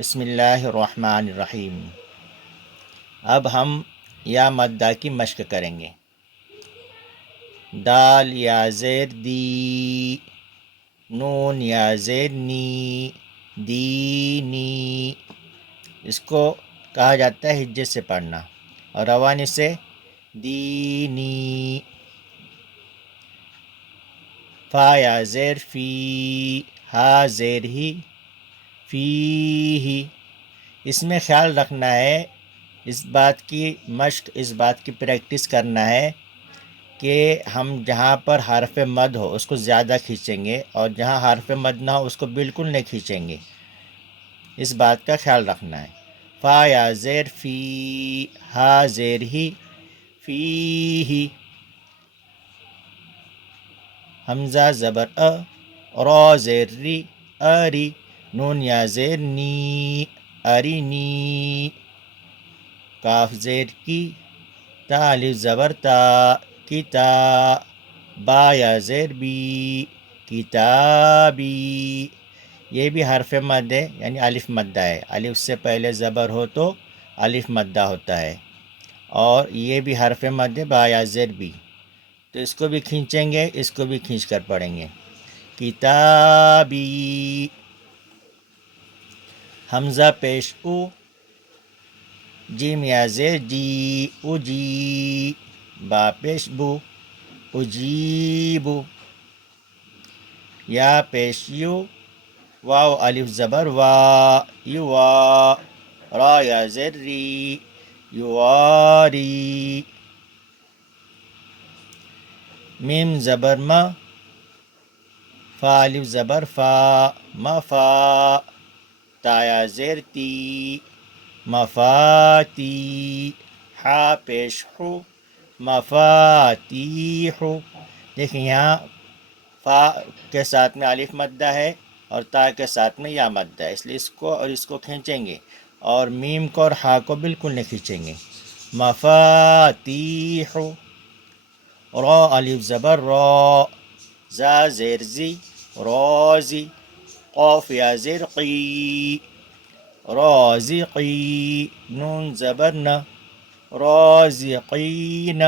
بسم اللہ الرحمن الرحیم۔ اب ہم یا مدہ کی مشق کریں گے۔ دال یا زیر دی، نون یا زیر نی، دینی۔ اس کو کہا جاتا ہے ہجے سے پڑھنا اور روانی سے دینی۔ فا یا زیر فی، ہا زیر ہی، فی ہی۔ اس میں خیال رکھنا ہے، اس بات کی مشق، اس بات کی پریکٹس کرنا ہے کہ ہم جہاں پر حرف مد ہو اس کو زیادہ کھینچیں گے اور جہاں حرف مد نہ ہو اس کو بالکل نہیں کھینچیں گے۔ اس بات کا خیال رکھنا ہے۔ فا یا زیر فی، ہا زیر ہی، فی ہی۔ حمزہ زبر را زیر ری، اری۔ نون یا زیر نی، ارینی۔ کاف زیر کی، تا الف زبر تا، کتا۔ با یا زیر بی، کتابی۔ یہ بھی حرف مد ہے، یعنی الف مدہ ہے۔ الف سے پہلے زبر ہو تو الف مدہ ہوتا ہے، اور یہ بھی حرف مد ہے، با یا زیر بی۔ تو اس کو بھی کھینچیں گے، اس کو بھی کھینچ کر پڑھیں گے۔ کتابی۔ حمزہ پیش او، جیم یا زیر جی، اجی۔ با پیش بو، اجیبو۔ یا پیش یو، واو الف زبر وا، یوا۔ را یا زیر ری، یواری۔ میم زبر ما، فا الف زبر فا، مفا۔ تا یا زیر تی، مفاتی۔ ہا پیش ہو، مفاتیح۔ دیکھیں یہاں فا کے ساتھ میں الف مدہ ہے اور تا کے ساتھ میں یا مدہ ہے، اس لیے اس کو اور اس کو کھینچیں گے، اور میم کو اور ہا کو بالکل نہیں کھینچیں گے۔ مفاتیح۔ را الف زبر را، زا زیر زی، رازی۔ قاف یا زیر قی، رازقی۔ نون زبر ن، رازقین۔